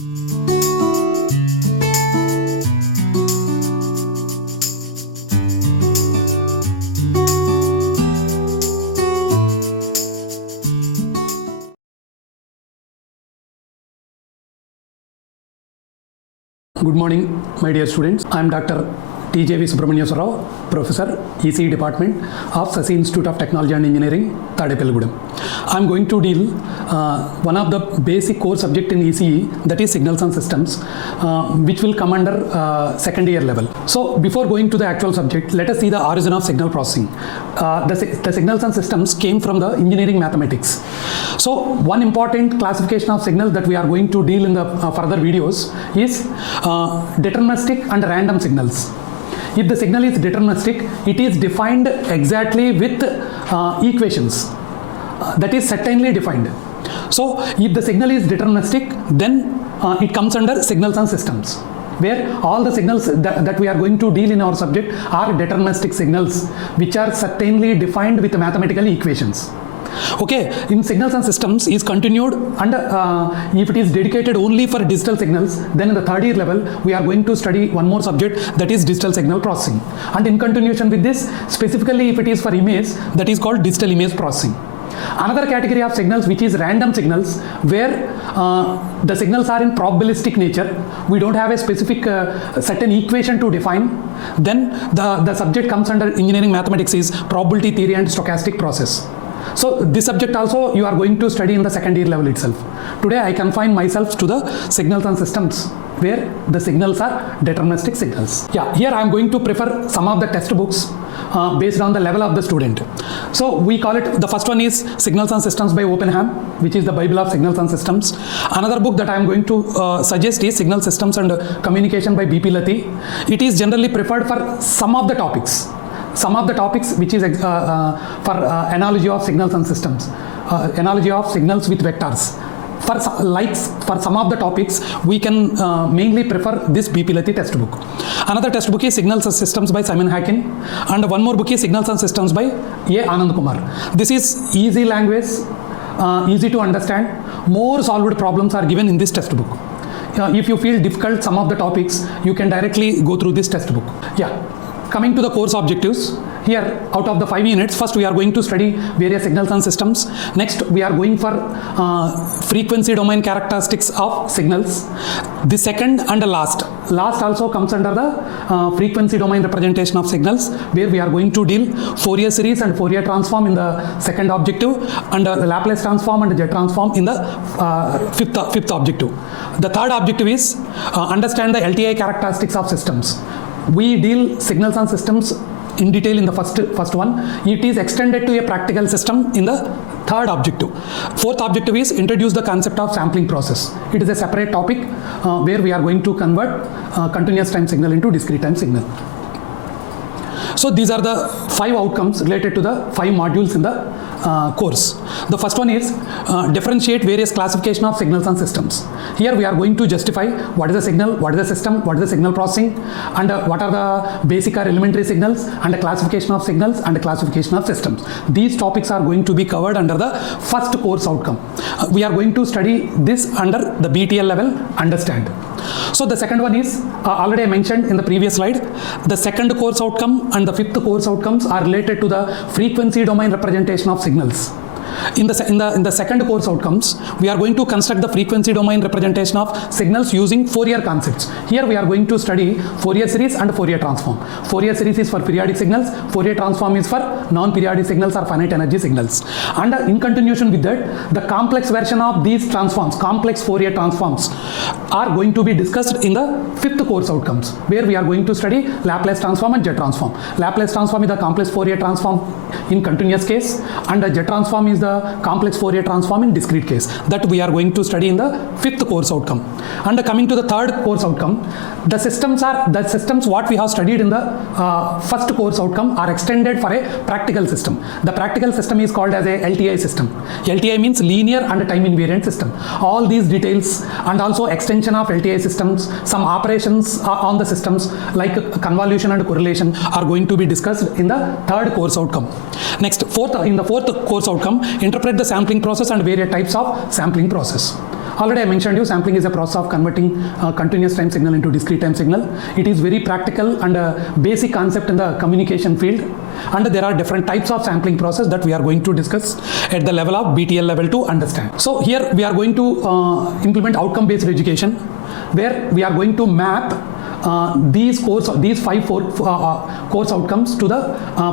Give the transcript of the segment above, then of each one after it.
Good morning, my dear students. I am Dr. T.J.V. Subramanian Rao, Professor, ECE Department of Sasi Institute of Technology and Engineering, Tadepalligudem. I am going to deal one of the basic core subject in ECE, that is signals and systems, which will come under second year level. So before going to the actual subject, let us see the origin of signal processing. The signals and systems came from the engineering mathematics. So one important classification of signals that we are going to deal in the further videos is deterministic and random signals. If the signal is deterministic, it is defined exactly with equations. That is certainly defined. So if the signal is deterministic, then it comes under signals and systems, where all the signals that we are going to deal in our subject are deterministic signals, which are certainly defined with mathematical equations. Okay, in signals and systems is continued, and if it is dedicated only for digital signals, then in the third year level we are going to study one more subject, that is digital signal processing. And in continuation with this, specifically if it is for image, that is called digital image processing. Another category of signals which is random signals, where the signals are in probabilistic nature. We don't have a specific certain equation to define. Then the subject comes under engineering mathematics is probability theory and stochastic process. So this subject also you are going to study in the second year level itself. Today I confine myself to the signals and systems, where the signals are deterministic signals. Yeah, here I am going to prefer some of the textbooks based on the level of the student. So we call it, the first one is Signals and Systems by Oppenheim, which is the Bible of Signals and Systems. Another book that I am going to suggest is Signal Systems and Communication by B.P. Lathi. It is generally preferred for some of the topics. Which is for analogy of signals and systems, analogy of signals with vectors. For some of the topics, we can mainly prefer this B.P. Lathi textbook. Another textbook is Signals and Systems by Simon Hackin, and one more book is Signals and Systems by A. Anand Kumar. This is easy language, easy to understand. More solved problems are given in this textbook. If you feel difficult some of the topics, you can directly go through this textbook. Yeah. Coming to the course objectives, here out of the 5 units, first we are going to study various signals and systems. Next we are going for frequency domain characteristics of signals. The second and the last also comes under the frequency domain representation of signals, where we are going to deal Fourier series and Fourier transform in the second objective, and the Laplace transform and the jet transform in the fifth objective. The third objective is understand the LTI characteristics of systems. We deal signals and systems in detail in the first one. It is extended to a practical system in the third objective. Fourth objective is introduce the concept of sampling process. It is a separate topic where we are going to convert continuous time signal into discrete time signal. So these are the 5 outcomes related to the 5 modules in the course. The first one is differentiate various classification of signals and systems. Here we are going to justify what is a signal, what is a system, what is the signal processing, and what are the basic or elementary signals, and the classification of signals and the classification of systems. These topics are going to be covered under the first course outcome. We are going to study this under the BTL level, understand. So the second one is already I mentioned in the previous slide. The second course outcome and the fifth course outcomes are related to the frequency domain representation of signals. In the second course outcomes, we are going to construct the frequency domain representation of signals using Fourier concepts. Here we are going to study Fourier series and Fourier transform. Fourier series is for periodic signals, Fourier transform is for non-periodic signals or finite energy signals. And in continuation with that, the complex version of these transforms, complex Fourier transforms, are going to be discussed in the fifth course outcomes, where we are going to study Laplace transform and jet transform. Laplace transform is the complex Fourier transform in continuous case, and the jet transform is the complex Fourier transform in discrete case. That we are going to study in the fifth course outcome. And coming to the third course outcome, the systems what we have studied in the first course outcome are extended for a practical system. The practical system is called as a LTI system. LTI means linear and time invariant system. All these details and also extension of LTI systems, some operations on the systems like convolution and correlation are going to be discussed in the third course outcome. Next, in the fourth course outcome, interpret the sampling process and various types of sampling process. Already I mentioned you, sampling is a process of converting continuous time signal into discrete time signal. It is very practical and a basic concept in the communication field. And there are different types of sampling process that we are going to discuss at the level of BTL level to understand. So here we are going to implement outcome-based education, where we are going to map these five course outcomes to the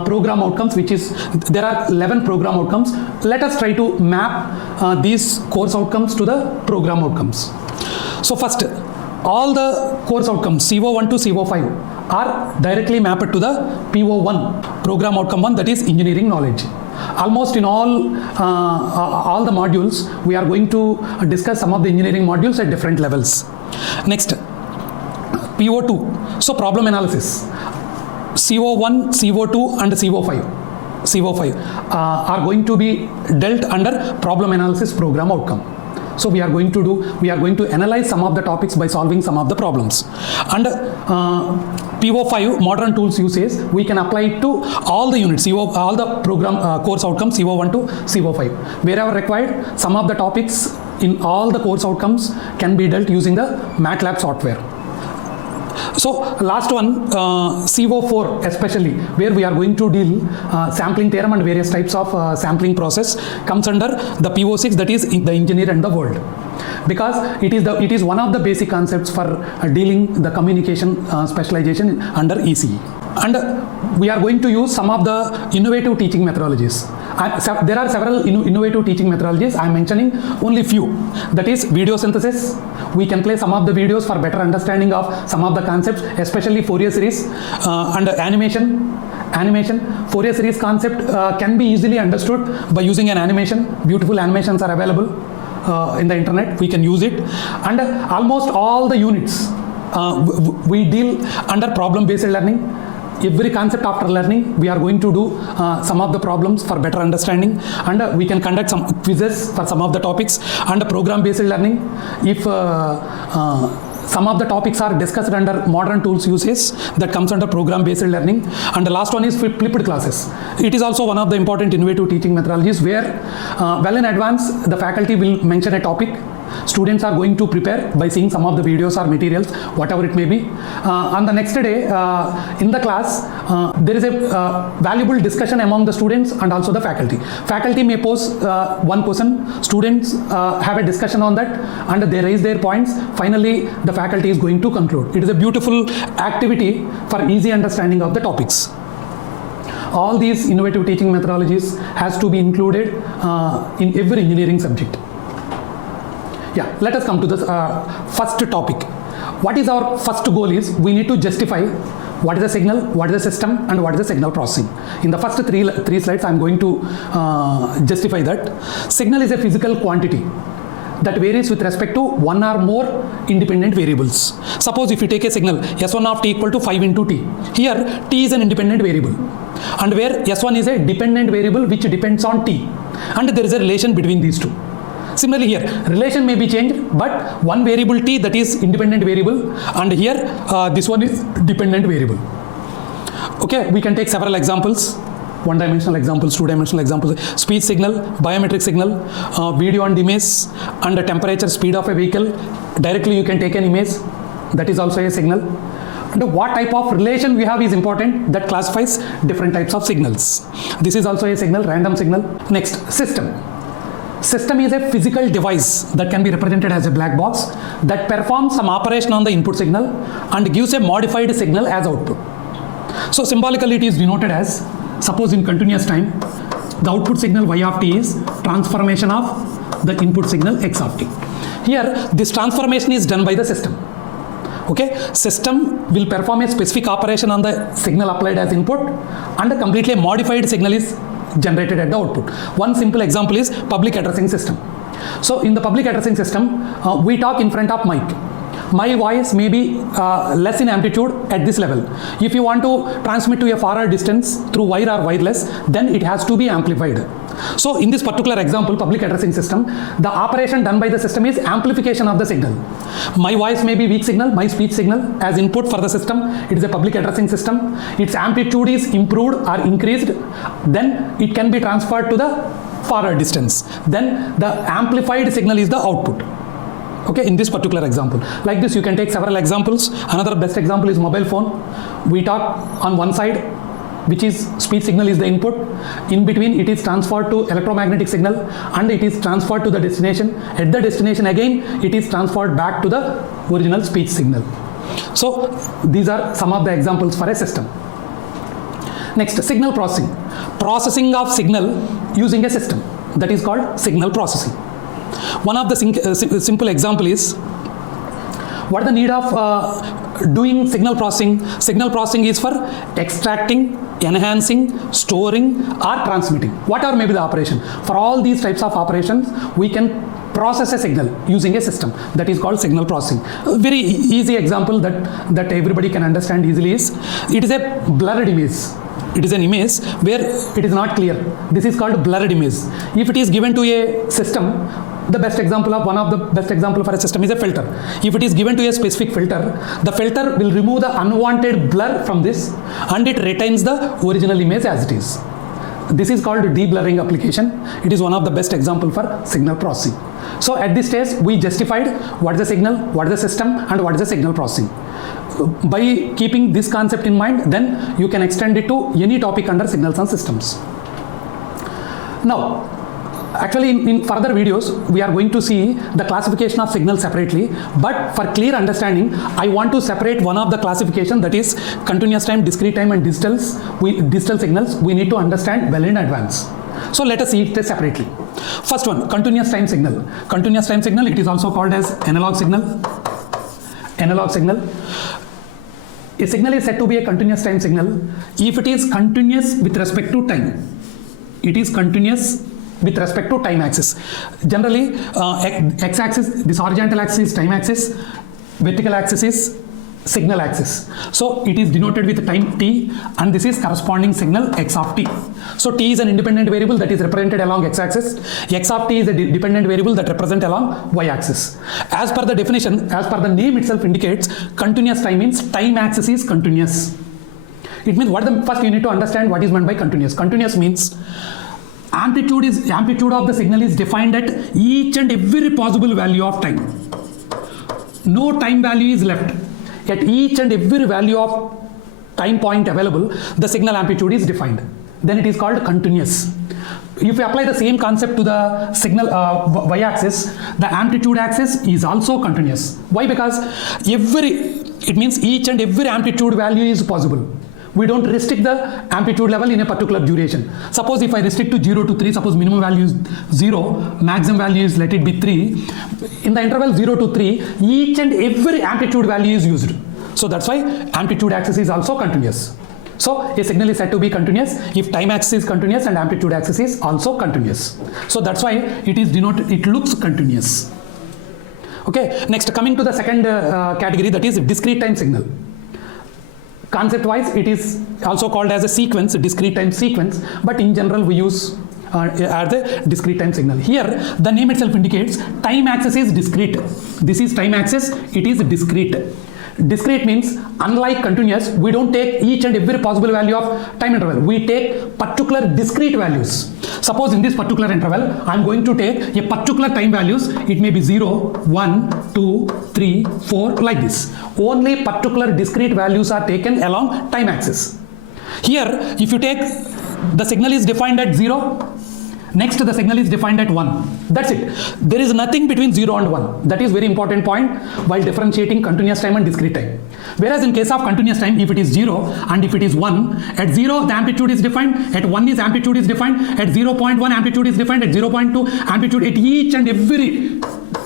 program outcomes, which is, there are 11 program outcomes. Let us try to map these course outcomes to the program outcomes. So first, all the course outcomes CO1 to CO5 are directly mapped to the PO1, program outcome 1, that is engineering knowledge. Almost in all the modules, we are going to discuss some of the engineering modules at different levels. Next, PO2, so problem analysis. CO1, CO2 and CO5 are going to be dealt under problem analysis program outcome. So we are going to analyze some of the topics by solving some of the problems. And PO5, modern tools usage, we can apply it to all the units, all the program course outcomes, CO1 to CO5. Wherever required, some of the topics in all the course outcomes can be dealt using the MATLAB software. So last one, CO4 especially, where we are going to deal sampling theorem and various types of sampling process, comes under the PO6, that is the engineer and the world, because it is one of the basic concepts for dealing the communication specialization under ECE. And we are going to use some of the innovative teaching methodologies. There are several innovative teaching methodologies. I am mentioning only few. That is video synthesis. We can play some of the videos for better understanding of some of the concepts, especially Fourier series and animation. Fourier series concept can be easily understood by using an animation. Beautiful animations are available in the internet. We can use it. And almost all the units we deal under problem-based learning. Every concept after learning, we are going to do some of the problems for better understanding, and we can conduct some quizzes for some of the topics. And program-based learning, if some of the topics are discussed under modern tools usage, that comes under program-based learning. And the last one is flipped classes. It is also one of the important innovative teaching methodologies, where well in advance the faculty will mention a topic. Students are going to prepare by seeing some of the videos or materials, whatever it may be. On the next day, in the class, there is a valuable discussion among the students and also the faculty. Faculty may pose one question, students have a discussion on that, and they raise their points. Finally, the faculty is going to conclude. It is a beautiful activity for easy understanding of the topics. All these innovative teaching methodologies has to be included in every engineering subject. Yeah, let us come to the first topic. What is our first goal is, we need to justify what is a signal, what is a system, and what is a signal processing. In the first three slides, I am going to justify that. Signal is a physical quantity that varies with respect to one or more independent variables. Suppose if you take a signal S1 of t equal to 5 into t. Here t is an independent variable, and where S1 is a dependent variable which depends on t, and there is a relation between these two. Similarly here, relation may be changed, but one variable t, that is independent variable, and here this one is dependent variable. Okay, we can take several examples. One-dimensional examples, two-dimensional examples, speech signal, biometric signal, video and image, and the temperature, speed of a vehicle. Directly you can take an image, that is also a signal. And what type of relation we have is important, that classifies different types of signals. This is also a signal, random signal. Next, system. System is a physical device that can be represented as a black box that performs some operation on the input signal and gives a modified signal as output. So symbolically it is denoted as, suppose in continuous time, the output signal y of t is transformation of the input signal x of t. Here this transformation is done by the system. Okay, system will perform a specific operation on the signal applied as input, and a completely modified signal is generated at the output. One simple example is public addressing system. So in the public addressing system, we talk in front of mic. My voice may be less in amplitude at this level. If you want to transmit to a far distance through wire or wireless, then it has to be amplified. So in this particular example, public addressing system, the operation done by the system is amplification of the signal. My voice may be weak signal, my speech signal as input for the system. It is a public addressing system. Its amplitude is improved or increased. Then it can be transferred to the far distance. Then the amplified signal is the output. Okay, in this particular example. Like this, you can take several examples. Another best example is mobile phone. We talk on one side, which is speech signal is the input. In between, it is transferred to electromagnetic signal, and it is transferred to the destination. At the destination again, it is transferred back to the original speech signal. So these are some of the examples for a system. Next, signal processing. Processing of signal using a system. That is called signal processing. One of the simple example is, what is the need of doing signal processing? Signal processing is for extracting, enhancing, storing, or transmitting. Whatever may be the operation. For all these types of operations, we can process a signal using a system. That is called signal processing. A very easy example that everybody can understand easily is, it is a blurred image. It is an image where it is not clear. This is called blurred image. If it is given to a system, one of the best example for a system is a filter. If it is given to a specific filter, the filter will remove the unwanted blur from this, and it retains the original image as it is. This is called de-blurring application. It is one of the best example for signal processing. So at this stage, we justified what is the signal, what is the system, and what is the signal processing. By keeping this concept in mind, then you can extend it to any topic under signals and systems. Now, actually in further videos, we are going to see the classification of signals separately, but for clear understanding, I want to separate one of the classification, that is continuous time, discrete time, and digital signals. We need to understand well in advance. So let us see it separately. First one, continuous time signal. Continuous time signal, it is also called as analog signal. Analog signal. A signal is said to be a continuous time signal if it is continuous with respect to time. It is continuous with respect to time axis. Generally, x-axis, this horizontal axis is time axis, vertical axis is signal axis. So it is denoted with time t, and this is corresponding signal x of t. So t is an independent variable that is represented along x-axis. X of t is a dependent variable that represents along y-axis. As per the definition, as per the name itself indicates, continuous time means time axis is continuous. It means first you need to understand what is meant by continuous. Continuous means amplitude of the signal is defined at each and every possible value of time. No time value is left. At each and every value of time point available, the signal amplitude is defined. Then it is called continuous. If we apply the same concept to the signal y-axis, the amplitude axis is also continuous. Why? Because it means each and every amplitude value is possible. We don't restrict the amplitude level in a particular duration. Suppose if I restrict to 0 to 3, suppose minimum value is 0, maximum value is let it be 3. In the interval 0 to 3, each and every amplitude value is used. So that's why amplitude axis is also continuous. So a signal is said to be continuous if time axis is continuous and amplitude axis is also continuous. So that's why it is denoted, it looks continuous. Okay, next coming to the second category, that is discrete time signal. Concept wise, it is also called as a sequence, a discrete time sequence, but in general we use as a discrete time signal. Here the name itself indicates time axis is discrete. This is time axis, it is discrete. Discrete means, unlike continuous, we don't take each and every possible value of time interval. We take particular discrete values. Suppose in this particular interval, I am going to take a particular time values. It may be 0, 1, 2, 3, 4, like this. Only particular discrete values are taken along time axis. Here, if you take, the signal is defined at 0, next the signal is defined at 1. That's it. There is nothing between 0 and 1. That is very important point while differentiating continuous time and discrete time. Whereas in case of continuous time, if it is 0 and if it is 1, at 0 the amplitude is defined, at 1 is amplitude is defined, at 0.1 amplitude is defined, at 0.2 amplitude, at each and every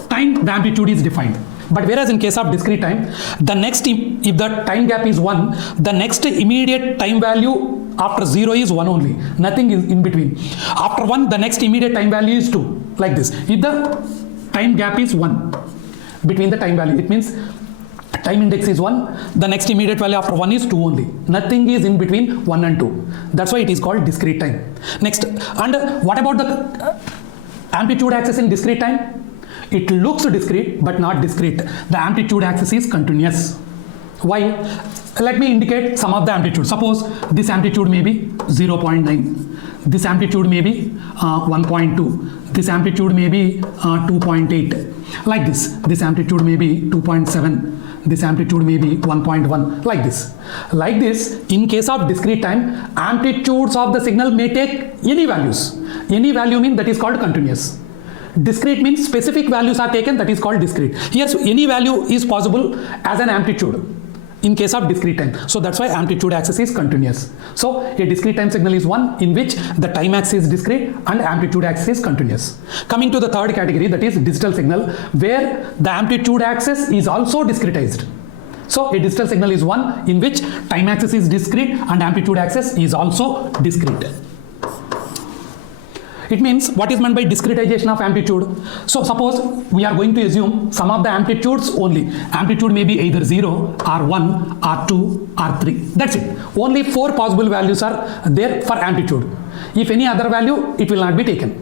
time the amplitude is defined. But whereas in case of discrete time, the next, if the time gap is 1, the next immediate time value after 0 is 1 only. Nothing is in between. After 1, the next immediate time value is 2. Like this. If the time gap is 1 between the time value, it means time index is 1, the next immediate value after 1 is 2 only. Nothing is in between 1 and 2. That's why it is called discrete time. Next, and what about the amplitude axis in discrete time? It looks discrete but not discrete. The amplitude axis is continuous. Why? Let me indicate some of the amplitude. Suppose this amplitude may be 0.9. This amplitude may be 1.2. this amplitude may be 2.8, like this. This amplitude may be 2.7. This amplitude may be 1.1, like this. Like this, in case of discrete time, amplitudes of the signal may take any values. Any value means that is called continuous. Discrete means specific values are taken, that is called discrete. Here, so any value is possible as an amplitude in case of discrete time. So that's why amplitude axis is continuous. So a discrete time signal is one in which the time axis is discrete and amplitude axis is continuous. Coming to the third category, that is digital signal, where the amplitude axis is also discretized. So a digital signal is one in which time axis is discrete and amplitude axis is also discrete. It means what is meant by discretization of amplitude. So suppose we are going to assume some of the amplitudes only. Amplitude may be either 0 or 1 or 2 or 3. That's it. Only 4 possible values are there for amplitude. If any other value, it will not be taken.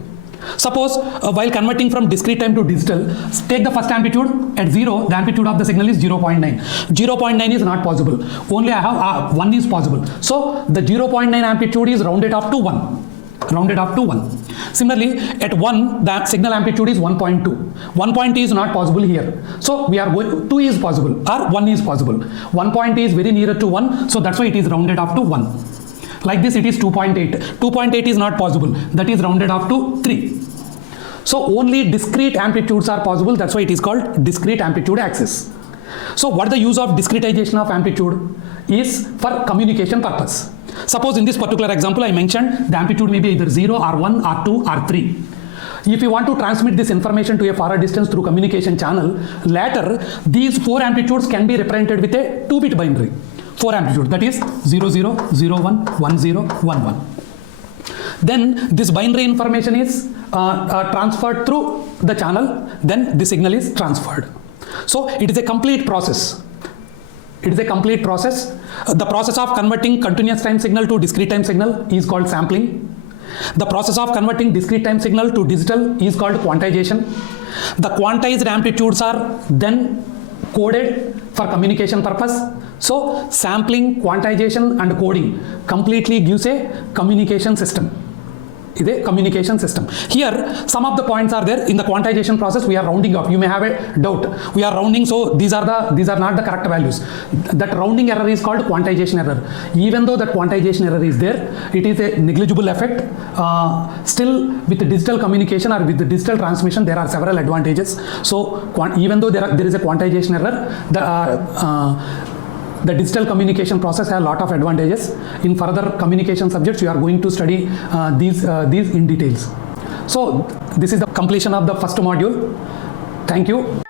Suppose while converting from discrete time to digital, take the first amplitude at 0, the amplitude of the signal is 0.9. 0.9 is not possible. Only I have 1 is possible. So the 0.9 amplitude is rounded off to 1. Rounded up to 1. Similarly, at 1, the signal amplitude is 1.2. 1.2 is not possible here. So we are going, 2 is possible or 1 is possible. 1.2 is very nearer to 1, so that's why it is rounded up to 1. Like this, it is 2.8. 2.8 is not possible, that is rounded up to 3. So only discrete amplitudes are possible, that's why it is called discrete amplitude axis. So what the use of discretization of amplitude is for communication purpose. Suppose in this particular example I mentioned the amplitude may be either 0 or 1 or 2 or 3. If you want to transmit this information to a far distance through communication channel, later these 4 amplitudes can be represented with a 2-bit binary. 4 amplitudes, that is 00, 01, 10, 11. Then this binary information is transferred through the channel, then the signal is transferred. So it is a complete process. It is a complete process. The process of converting continuous time signal to discrete time signal is called sampling. The process of converting discrete time signal to digital is called quantization. The quantized amplitudes are then coded for communication purpose. So sampling, quantization and coding completely gives a communication system. Is a communication system. Here some of the points are there. In the quantization process we are rounding up. You may have a doubt. We are rounding, so these are not the correct values. That rounding error is called quantization error. Even though that quantization error is there, it is a negligible effect. Still with the digital communication or with the digital transmission there are several advantages. So even though there is a quantization error, the digital communication process has a lot of advantages. In further communication subjects, you are going to study these in details. So this is the completion of the first module. Thank you.